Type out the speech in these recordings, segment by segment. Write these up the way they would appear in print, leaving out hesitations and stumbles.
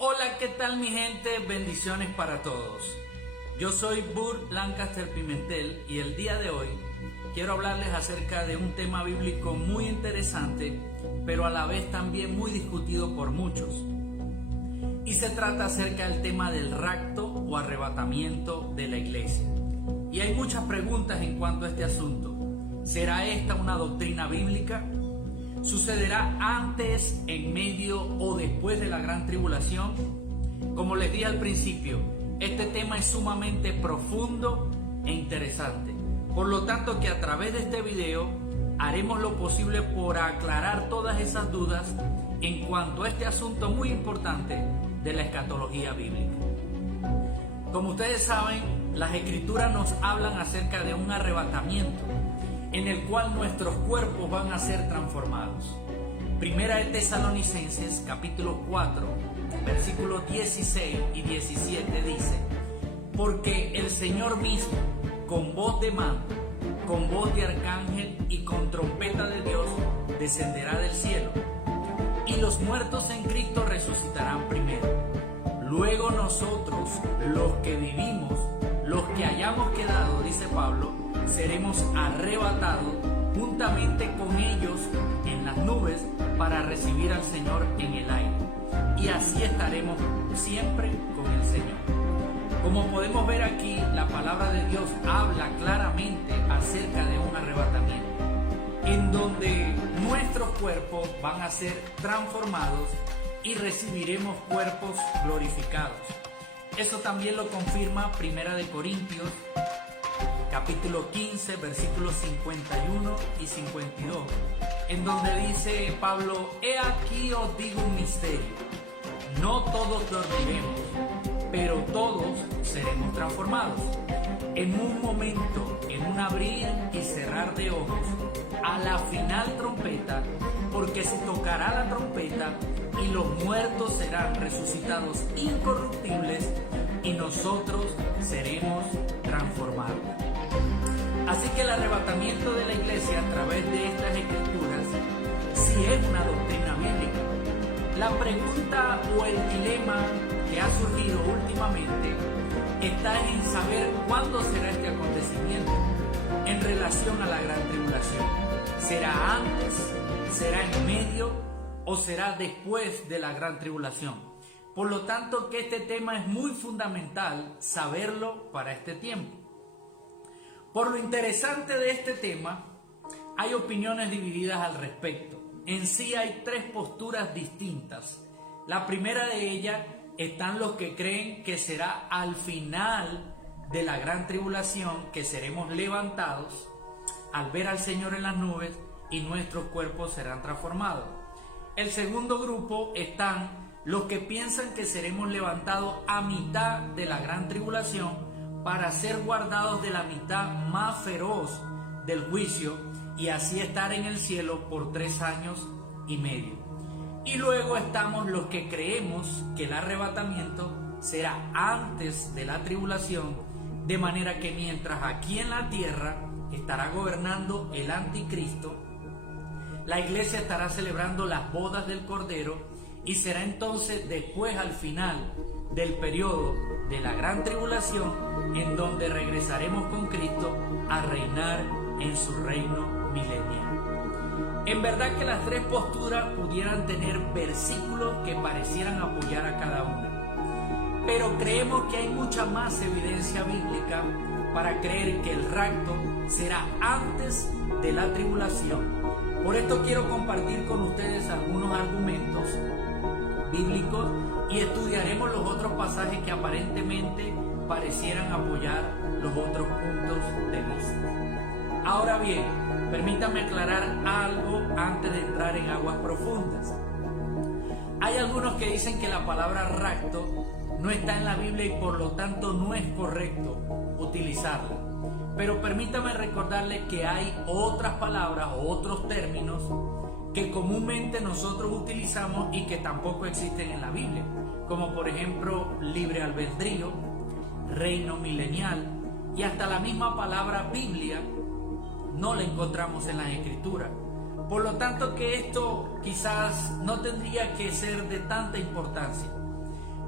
Hola, ¿qué tal mi gente? Bendiciones para todos. Yo soy Burt Lancaster Pimentel y el día de hoy quiero hablarles acerca de un tema bíblico muy interesante, pero a la vez también muy discutido por muchos. Y se trata acerca del tema del rapto o arrebatamiento de la iglesia. Y hay muchas preguntas en cuanto a este asunto. ¿Será esta una doctrina bíblica? ¿Sucederá antes, en medio o después de la gran tribulación? Como les dije al principio, este tema es sumamente profundo e interesante. Por lo tanto que a través de este video haremos lo posible por aclarar todas esas dudas en cuanto a este asunto muy importante de la escatología bíblica. Como ustedes saben, las escrituras nos hablan acerca de un arrebatamiento en el cual nuestros cuerpos van a ser transformados. Primera de Tesalonicenses capítulo 4 versículos 16 y 17 dice: porque el Señor mismo, con voz de mando, con voz de arcángel y con trompeta de Dios, descenderá del cielo, y los muertos en Cristo resucitarán primero. Luego nosotros, los que vivimos, los que hayamos quedado, dice Pablo, seremos arrebatados juntamente con ellos en las nubes para recibir al Señor en el aire. Y así estaremos siempre con el Señor. Como podemos ver aquí, la palabra de Dios habla claramente acerca de un arrebatamiento, en donde nuestros cuerpos van a ser transformados y recibiremos cuerpos glorificados. Eso también lo confirma Primera de Corintios capítulo 15, versículos 51 y 52, en donde dice Pablo: he aquí os digo un misterio, no todos dormiremos, pero todos seremos transformados. En un momento, en un abrir y cerrar de ojos, a la final trompeta, porque se tocará la trompeta y los muertos serán resucitados incorruptibles y nosotros seremos transformados. Así que el arrebatamiento de la iglesia a través de estas escrituras sí es una doctrina bíblica. La pregunta o el dilema que ha surgido últimamente está en saber cuándo será este acontecimiento en relación a la gran tribulación. ¿Será antes? ¿Será en medio? ¿O será después de la gran tribulación? Por lo tanto que este tema es muy fundamental saberlo para este tiempo. Por lo interesante de este tema, hay opiniones divididas al respecto. En sí hay tres posturas distintas. La primera de ellas están los que creen que será al final de la gran tribulación que seremos levantados al ver al Señor en las nubes y nuestros cuerpos serán transformados. El segundo grupo están los que piensan que seremos levantados a mitad de la gran tribulación para ser guardados de la mitad más feroz del juicio y así estar en el cielo por 3 años y medio. Y luego estamos los que creemos que el arrebatamiento será antes de la tribulación, de manera que mientras aquí en la tierra estará gobernando el anticristo, la iglesia estará celebrando las bodas del Cordero y será entonces después, al final del periodo de la gran tribulación, en donde regresaremos con Cristo a reinar en su reino milenial. En verdad que las tres posturas pudieran tener versículos que parecieran apoyar a cada una, pero creemos que hay mucha más evidencia bíblica para creer que el rapto será antes de la tribulación. Por esto quiero compartir con ustedes algunos argumentos bíblicos y estudiaremos los otros pasajes que aparentemente parecieran apoyar los otros puntos de vista. Ahora bien, permítame aclarar algo antes de entrar en aguas profundas. Hay algunos que dicen que la palabra rapto no está en la Biblia y por lo tanto no es correcto utilizarla. Pero permítame recordarles que hay otras palabras o otros términos que comúnmente nosotros utilizamos y que tampoco existen en la Biblia, como por ejemplo libre albedrío, reino milenial, y hasta la misma palabra Biblia no la encontramos en las Escrituras. Por lo tanto que esto quizás no tendría que ser de tanta importancia.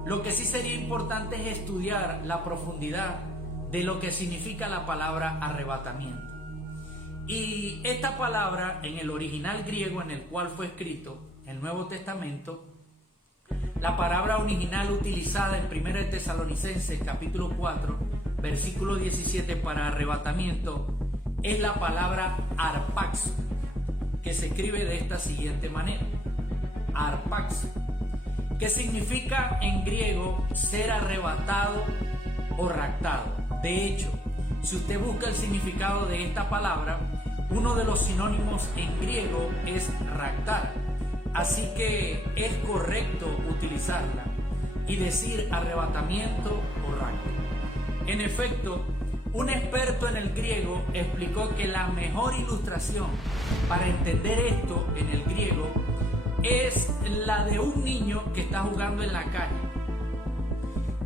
Lo que sí sería importante es estudiar la profundidad de lo que significa la palabra arrebatamiento. Y esta palabra en el original griego en el cual fue escrito el Nuevo Testamento, la palabra original utilizada en 1 Tesalonicenses capítulo 4, versículo 17 para arrebatamiento, es la palabra arpaxo, que se escribe de esta siguiente manera: arpaxo, que significa en griego ser arrebatado o raptado. De hecho, si usted busca el significado de esta palabra, uno de los sinónimos en griego es raptar. Así que es correcto utilizarla y decir arrebatamiento o rapto. En efecto, un experto en el griego explicó que la mejor ilustración para entender esto en el griego es la de un niño que está jugando en la calle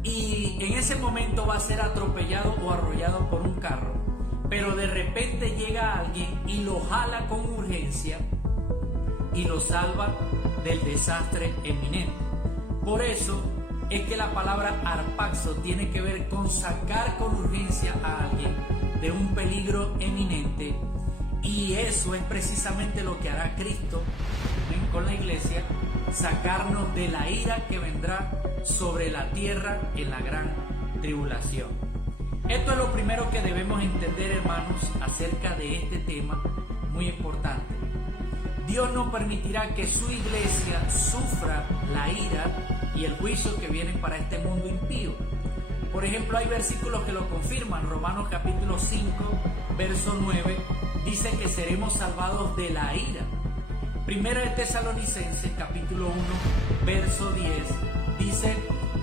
y en ese momento va a ser atropellado o arrollado por un carro, pero de repente llega alguien y lo jala con urgencia y lo salva del desastre eminente. Por eso es que la palabra arpaxo tiene que ver con sacar con urgencia a alguien de un peligro eminente, y eso es precisamente lo que hará Cristo con la iglesia: sacarnos de la ira que vendrá sobre la tierra en la gran tribulación. Esto es lo primero que debemos entender, hermanos, acerca de este tema muy importante. Dios no permitirá que su iglesia sufra la ira y el juicio que vienen para este mundo impío. Por ejemplo, hay versículos que lo confirman. Romanos capítulo 5, verso 9, dice que seremos salvados de la ira. Primera de Tesalonicenses capítulo 1, verso 10, dice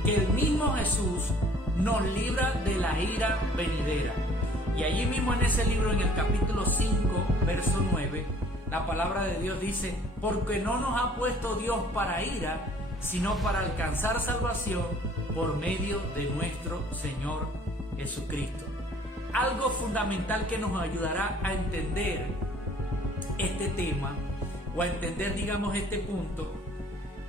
que el mismo Jesús nos libra de la ira venidera. Y allí mismo en ese libro, en el capítulo 5, verso 9, la palabra de Dios dice: porque no nos ha puesto Dios para ira, sino para alcanzar salvación por medio de nuestro Señor Jesucristo. Algo fundamental que nos ayudará a entender este tema, o a entender, digamos, este punto,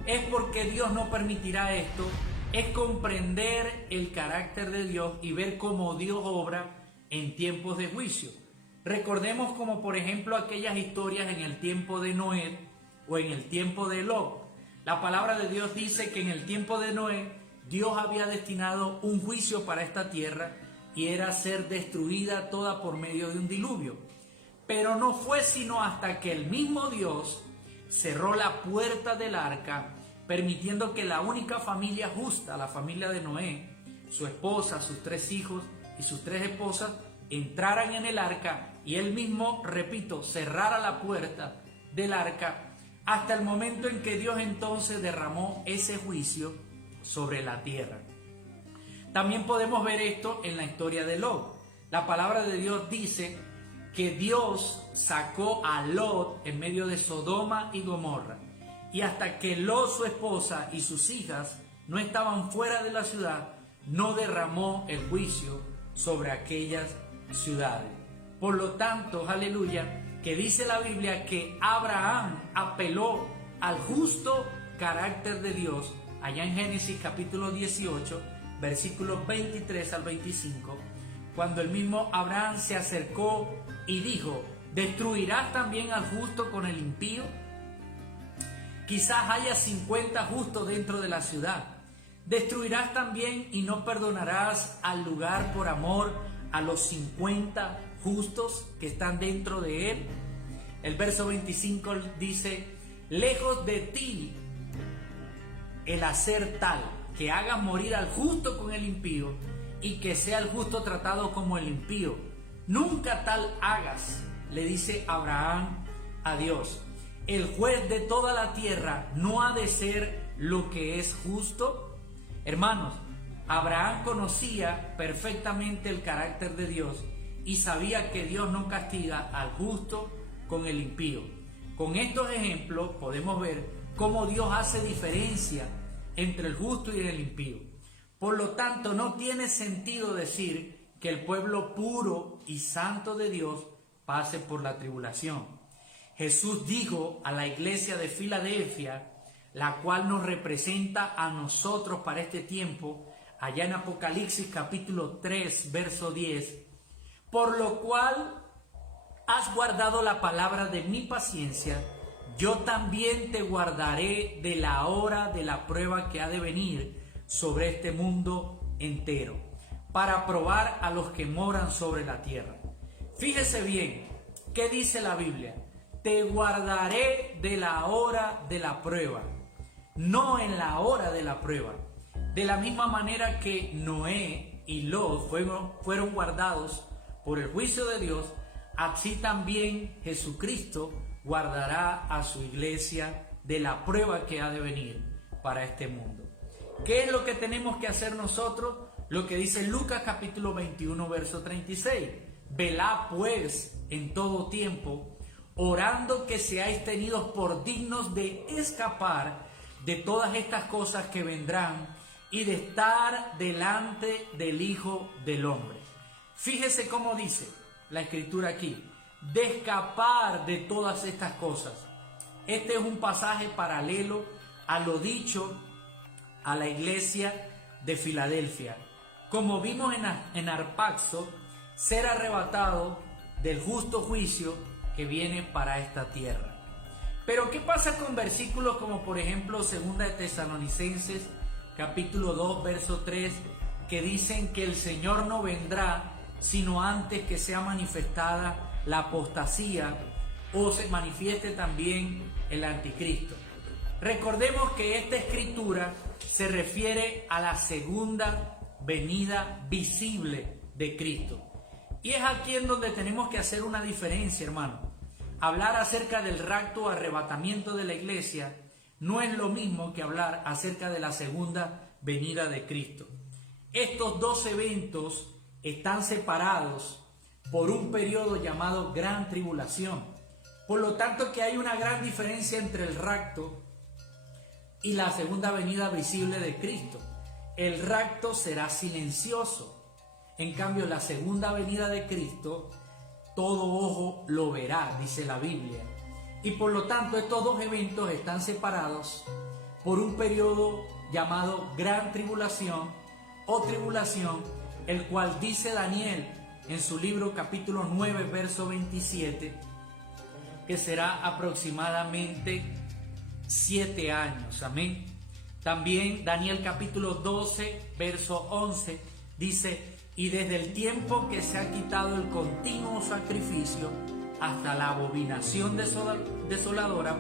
es porque Dios no permitirá esto, es comprender el carácter de Dios y ver cómo Dios obra en tiempos de juicio. Recordemos como por ejemplo aquellas historias en el tiempo de Noé o en el tiempo de Lot. La palabra de Dios dice que en el tiempo de Noé Dios había destinado un juicio para esta tierra y era ser destruida toda por medio de un diluvio. Pero no fue sino hasta que el mismo Dios cerró la puerta del arca, permitiendo que la única familia justa, la familia de Noé, su esposa, sus 3 hijos y sus 3 esposas, entraran en el arca, y él mismo, repito, cerrara la puerta del arca, hasta el momento en que Dios entonces derramó ese juicio sobre la tierra. También podemos ver esto en la historia de Lot. La palabra de Dios dice que Dios sacó a Lot en medio de Sodoma y Gomorra, y hasta que Lot, su esposa y sus hijas no estaban fuera de la ciudad, no derramó el juicio sobre aquellas ciudades. Por lo tanto, aleluya, que dice la Biblia que Abraham apeló al justo carácter de Dios, allá en Génesis capítulo 18, versículos 23 al 25, cuando el mismo Abraham se acercó y dijo: ¿destruirás también al justo con el impío? Quizás haya 50 justos dentro de la ciudad. ¿Destruirás también y no perdonarás al lugar por amor a los 50 justos que están dentro de él? El verso 25 dice: lejos de ti el hacer tal que hagas morir al justo con el impío, y que sea el justo tratado como el impío. Nunca tal hagas, le dice Abraham a Dios. ¿El juez de toda la tierra no ha de ser lo que es justo? Hermanos, Abraham conocía perfectamente el carácter de Dios y sabía que Dios no castiga al justo con el impío. Con estos ejemplos podemos ver cómo Dios hace diferencia entre el justo y el impío. Por lo tanto, no tiene sentido decir que el pueblo puro y santo de Dios pase por la tribulación. Jesús dijo a la iglesia de Filadelfia: la cual nos representa a nosotros para este tiempo, allá en Apocalipsis capítulo 3, verso 10, por lo cual has guardado la palabra de mi paciencia, yo también te guardaré de la hora de la prueba que ha de venir sobre este mundo entero, para probar a los que moran sobre la tierra. Fíjese bien, ¿qué dice la Biblia? Te guardaré de la hora de la prueba, no en la hora de la prueba. De la misma manera que Noé y Lot fueron guardados por el juicio de Dios, así también Jesucristo guardará a su iglesia de la prueba que ha de venir para este mundo. ¿Qué es lo que tenemos que hacer nosotros? Lo que dice Lucas capítulo 21, verso 36. Velad pues en todo tiempo, orando que seáis tenidos por dignos de escapar de todas estas cosas que vendrán y de estar delante del Hijo del Hombre. Fíjese cómo dice la escritura aquí, de escapar de todas estas cosas. Este es un pasaje paralelo a lo dicho a la iglesia de Filadelfia. Como vimos en Arpaxo, ser arrebatado del justo juicio que viene para esta tierra. Pero ¿qué pasa con versículos como por ejemplo 2 de Tesalonicenses capítulo 2 verso 3, que dicen que el Señor no vendrá sino antes que sea manifestada la apostasía o se manifieste también el anticristo? Recordemos que esta escritura se refiere a la segunda venida visible de Cristo. Y es aquí en donde tenemos que hacer una diferencia, hermano. Hablar acerca del rapto o arrebatamiento de la iglesia no es lo mismo que hablar acerca de la segunda venida de Cristo. Estos dos eventos están separados por un periodo llamado Gran Tribulación. Por lo tanto que hay una gran diferencia entre el rapto y la segunda venida visible de Cristo. El rapto será silencioso. En cambio, la segunda venida de Cristo, todo ojo lo verá, dice la Biblia. Y por lo tanto, estos dos eventos están separados por un periodo llamado Gran Tribulación o Tribulación, el cual dice Daniel en su libro capítulo 9, verso 27, que será aproximadamente 7 años. Amén. También Daniel capítulo 12, verso 11, dice: y desde el tiempo que se ha quitado el continuo sacrificio hasta la abominación desoladora,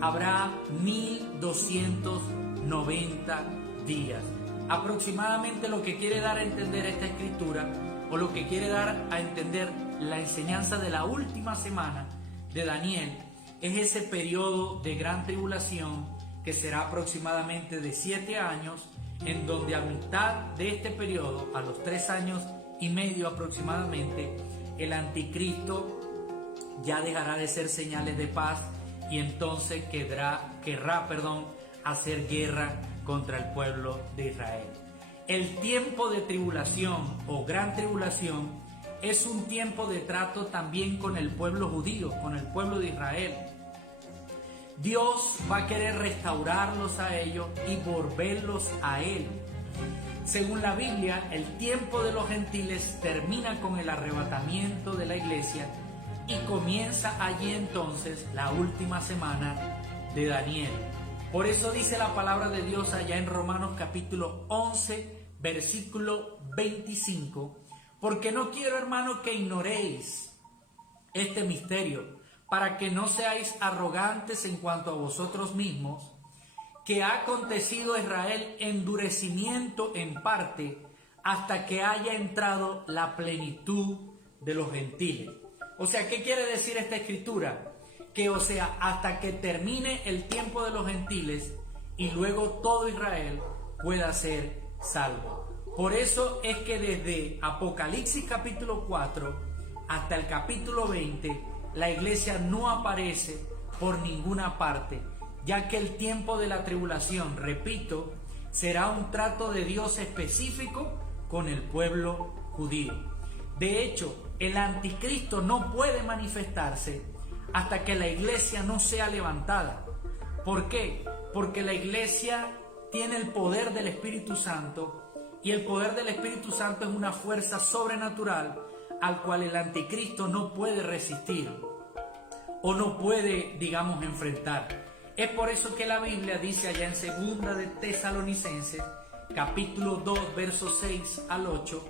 habrá 1290 días. Aproximadamente lo que quiere dar a entender esta escritura, o lo que quiere dar a entender la enseñanza de la última semana de Daniel, es ese periodo de gran tribulación que será aproximadamente de 7 años, en donde a mitad de este periodo, a los 3 años y medio aproximadamente, el anticristo ya dejará de ser señales de paz y entonces querrá hacer guerra contra el pueblo de Israel. El tiempo de tribulación o gran tribulación es un tiempo de trato también con el pueblo judío, con el pueblo de Israel. Dios va a querer restaurarlos a ellos y volverlos a Él. Según la Biblia, el tiempo de los gentiles termina con el arrebatamiento de la iglesia y comienza allí entonces la última semana de Daniel. Por eso dice la palabra de Dios allá en Romanos capítulo 11, versículo 25, porque no quiero, hermanos, que ignoréis este misterio, para que no seáis arrogantes en cuanto a vosotros mismos, que ha acontecido a Israel endurecimiento en parte hasta que haya entrado la plenitud de los gentiles. O sea, ¿qué quiere decir esta escritura? Que, o sea, hasta que termine el tiempo de los gentiles y luego todo Israel pueda ser salvo. Por eso es que desde Apocalipsis capítulo 4 hasta el capítulo 20, la iglesia no aparece por ninguna parte, ya que el tiempo de la tribulación, repito, será un trato de Dios específico con el pueblo judío. De hecho, el anticristo no puede manifestarse hasta que la iglesia no sea levantada, ¿Por qué? Porque la iglesia tiene el poder del Espíritu Santo, y el poder del Espíritu Santo es una fuerza sobrenatural al cual el anticristo no puede resistir o no puede, digamos, enfrentar. Es por eso que la Biblia dice allá en Segunda de Tesalonicenses, capítulo 2, versos 6 al 8,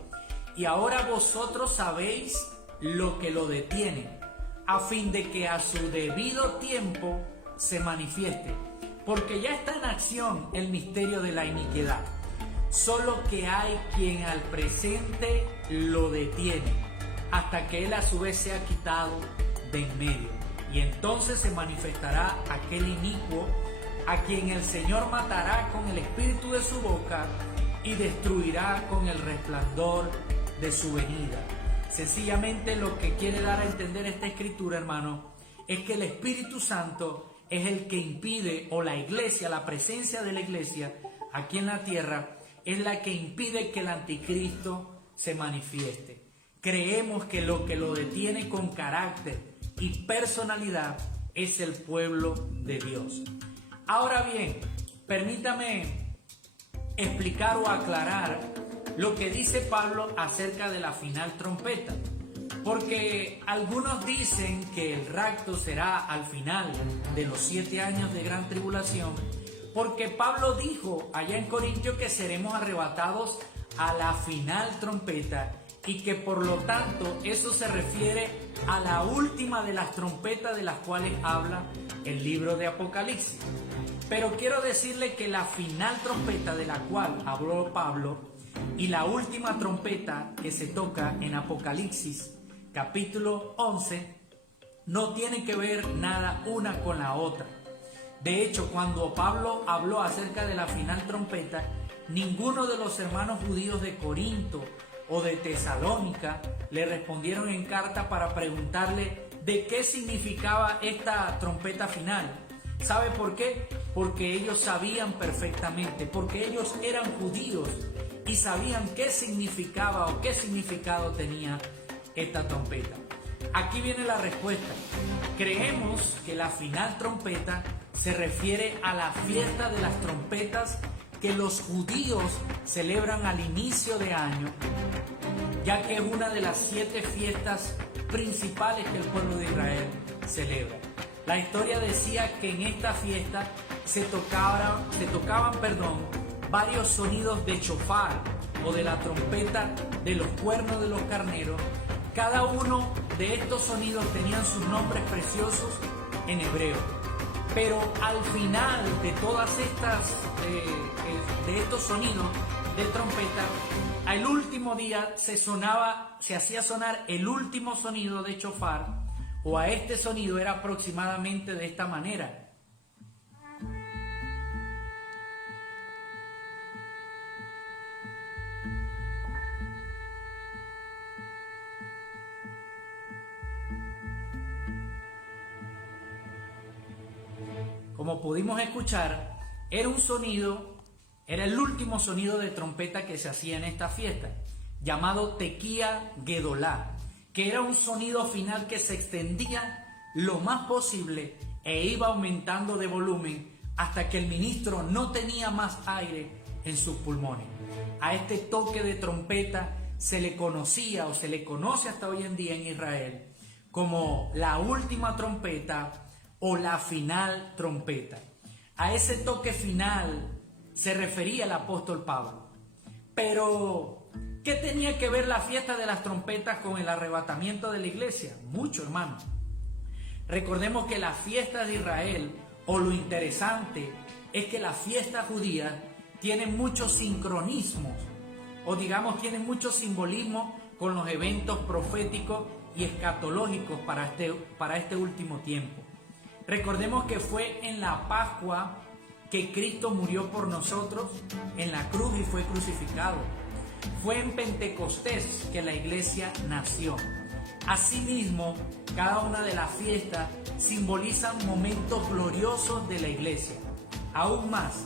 y ahora vosotros sabéis lo que lo detiene, a fin de que a su debido tiempo se manifieste, porque ya está en acción el misterio de la iniquidad, solo que hay quien al presente lo detiene, hasta que él a su vez sea quitado de en medio. Y entonces se manifestará aquel inicuo, a quien el Señor matará con el espíritu de su boca y destruirá con el resplandor de su venida. Sencillamente lo que quiere dar a entender esta escritura, hermano, es que el Espíritu Santo es el que impide, o la iglesia, la presencia de la iglesia aquí en la tierra, es la que impide que el anticristo se manifieste. Creemos que lo detiene con carácter y personalidad es el pueblo de Dios. Ahora bien, permítame explicar o aclarar lo que dice Pablo acerca de la final trompeta, porque algunos dicen que el rapto será al final de los 7 años de gran tribulación, porque Pablo dijo allá en Corintios que seremos arrebatados a la final trompeta, y que por lo tanto eso se refiere a la última de las trompetas de las cuales habla el libro de Apocalipsis. Pero quiero decirle que la final trompeta de la cual habló Pablo y la última trompeta que se toca en Apocalipsis capítulo 11 no tienen que ver nada una con la otra. De hecho, cuando Pablo habló acerca de la final trompeta, ninguno de los hermanos judíos de Corinto o de Tesalónica le respondieron en carta para preguntarle de qué significaba esta trompeta final. ¿Sabe por qué? Porque ellos sabían perfectamente, porque ellos eran judíos y sabían qué significaba o qué significado tenía esta trompeta. Aquí viene la respuesta. Creemos que la final trompeta se refiere a la fiesta de las trompetas que los judíos celebran al inicio de año, ya que es una de las 7 fiestas principales que el pueblo de Israel celebra. La historia decía que en esta fiesta se tocaban varios sonidos de chofar o de la trompeta de los cuernos de los carneros. Cada uno de estos sonidos tenían sus nombres preciosos en hebreo. Pero al final de todas estas, de estos sonidos de trompeta, al último día se hacía sonar el último sonido de chofar, o a este sonido era aproximadamente de esta manera. Como pudimos escuchar, era el último sonido de trompeta que se hacía en esta fiesta, llamado Tequía Gedolá, que era un sonido final que se extendía lo más posible e iba aumentando de volumen hasta que el ministro no tenía más aire en sus pulmones. A este toque de trompeta se le conocía o se le conoce hasta hoy en día en Israel como la última trompeta o la final trompeta. A ese toque final se refería el apóstol Pablo. Pero, ¿qué tenía que ver la fiesta de las trompetas con el arrebatamiento de la iglesia? Mucho, hermano. Recordemos que las fiestas de Israel, o lo interesante, es que las fiestas judías tienen muchos sincronismos, o digamos tienen mucho simbolismo con los eventos proféticos y escatológicos para este último tiempo. Recordemos que fue en la Pascua que Cristo murió por nosotros en la cruz y fue crucificado. Fue en Pentecostés que la iglesia nació. Asimismo, cada una de las fiestas simbolizan momentos gloriosos de la iglesia. Aún más,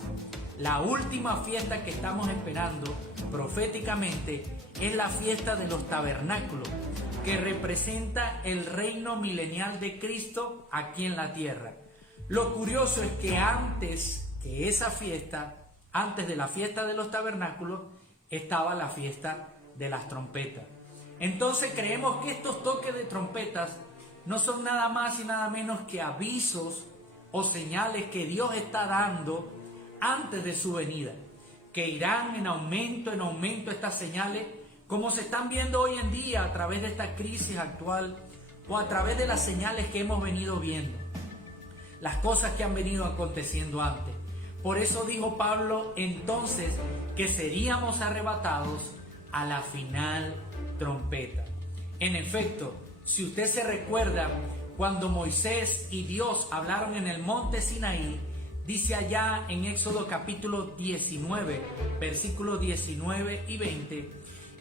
la última fiesta que estamos esperando proféticamente es la fiesta de los tabernáculos, que representa el reino milenial de Cristo aquí en la tierra. Lo curioso es que antes que esa fiesta, antes de la fiesta de los tabernáculos, estaba la fiesta de las trompetas. Entonces creemos que estos toques de trompetas no son nada más y nada menos que avisos o señales que Dios está dando antes de su venida, que irán en aumento estas señales, como se están viendo hoy en día a través de esta crisis actual o a través de las señales que hemos venido viendo, las cosas que han venido aconteciendo antes. Por eso dijo Pablo entonces que seríamos arrebatados a la final trompeta. En efecto, si usted se recuerda, cuando Moisés y Dios hablaron en el monte Sinaí, dice allá en Éxodo capítulo 19, versículos 19 y 20,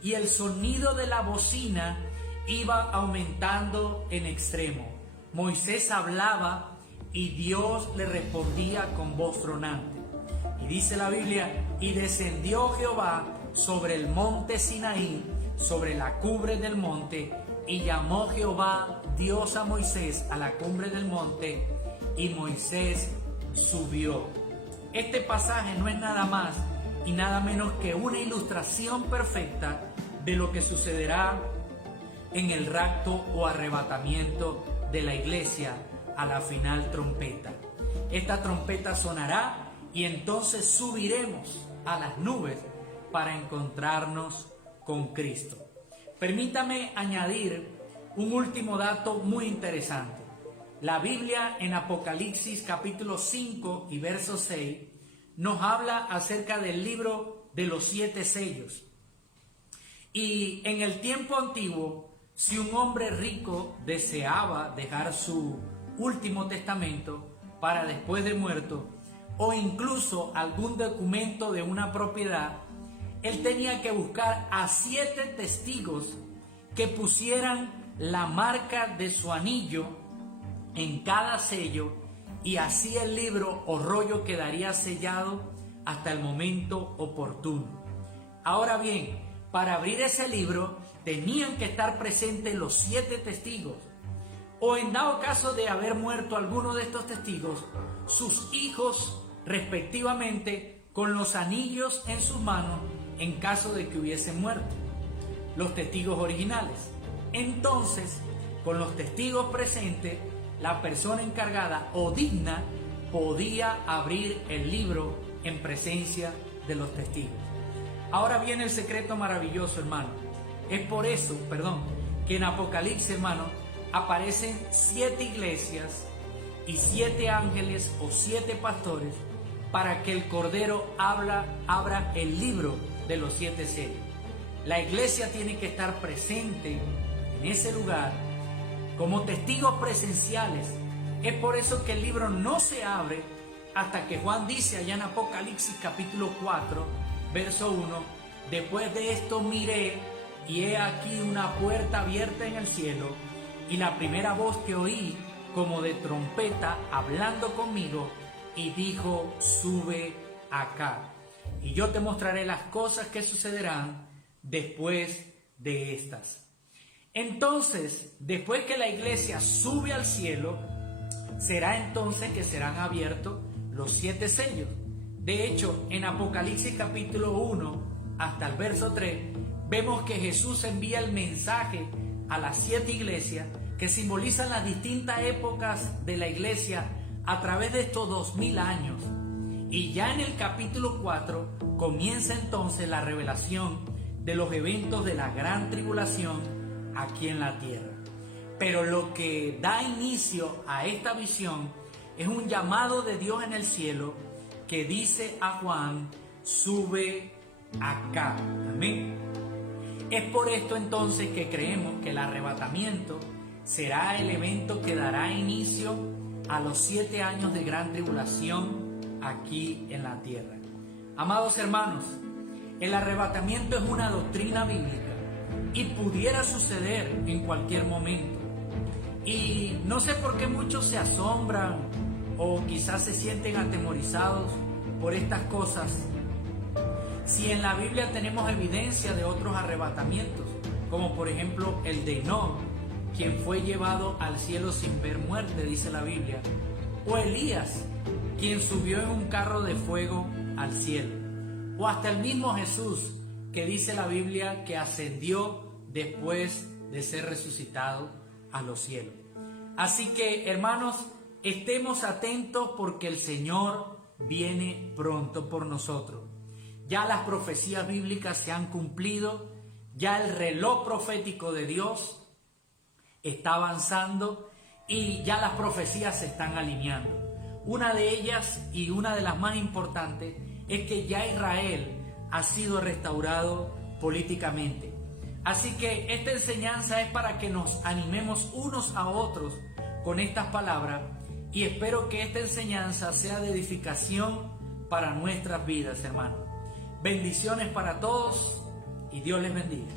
y el sonido de la bocina iba aumentando en extremo. Moisés hablaba y Dios le respondía con voz tronante. Y dice la Biblia, y descendió Jehová sobre el monte Sinaí, sobre la cumbre del monte, y llamó Jehová Dios a Moisés a la cumbre del monte, y Moisés subió. Este pasaje no es nada más y nada menos que una ilustración perfecta de lo que sucederá en el rapto o arrebatamiento de la iglesia a la final trompeta. Esta trompeta sonará y entonces subiremos a las nubes para encontrarnos con Cristo. Permítame añadir un último dato muy interesante. La Biblia en Apocalipsis capítulo 5 y verso 6 nos habla acerca del libro de los 7 sellos. Y en el tiempo antiguo, si un hombre rico deseaba dejar su último testamento para después de muerto, o incluso algún documento de una propiedad, él tenía que buscar a 7 testigos que pusieran la marca de su anillo en cada sello, y así el libro o rollo quedaría sellado hasta el momento oportuno. Ahora bien, para abrir ese libro tenían que estar presentes los 7 testigos, o en dado caso de haber muerto alguno de estos testigos, sus hijos respectivamente con los anillos en sus manos en caso de que hubiesen muerto, los testigos originales. Entonces, con los testigos presentes, la persona encargada o digna podía abrir el libro en presencia de los testigos. Ahora viene el secreto maravilloso, hermano. Es por eso, que en Apocalipsis, hermano, aparecen 7 iglesias y 7 ángeles o 7 pastores para que el Cordero abra el libro de los 7 sellos. La iglesia tiene que estar presente en ese lugar como testigos presenciales. Es por eso que el libro no se abre hasta que Juan dice allá en Apocalipsis capítulo 4, verso 1, después de esto miré y he aquí una puerta abierta en el cielo, y la primera voz que oí como de trompeta hablando conmigo, y dijo, sube acá, y yo te mostraré las cosas que sucederán después de estas. Entonces, después que la iglesia sube al cielo, será entonces que serán abiertos los 7 sellos. De hecho, en Apocalipsis capítulo 1 hasta el verso 3, vemos que Jesús envía el mensaje a las 7 iglesias que simbolizan las distintas épocas de la iglesia a través de estos 2000 años. Y ya en el capítulo 4 comienza entonces la revelación de los eventos de la gran tribulación aquí en la tierra. Pero lo que da inicio a esta visión es un llamado de Dios en el cielo que dice a Juan, sube acá. Amén. Es por esto entonces que creemos que el arrebatamiento será el evento que dará inicio a los 7 años de gran tribulación aquí en la tierra. Amados hermanos, el arrebatamiento es una doctrina bíblica y pudiera suceder en cualquier momento. Y no sé por qué muchos se asombran o quizás se sienten atemorizados por estas cosas, si en la Biblia tenemos evidencia de otros arrebatamientos, como por ejemplo el de Enoc, quien fue llevado al cielo sin ver muerte, dice la Biblia, o Elías, quien subió en un carro de fuego al cielo, o hasta el mismo Jesús, que dice la Biblia que ascendió después de ser resucitado a los cielos. Así que, hermanos, estemos atentos porque el Señor viene pronto por nosotros. Ya las profecías bíblicas se han cumplido, ya el reloj profético de Dios está avanzando y ya las profecías se están alineando. Una de ellas, y una de las más importantes, es que ya Israel ha sido restaurado políticamente. Así que esta enseñanza es para que nos animemos unos a otros con estas palabras, y espero que esta enseñanza sea de edificación para nuestras vidas, hermanos. Bendiciones para todos y Dios les bendiga.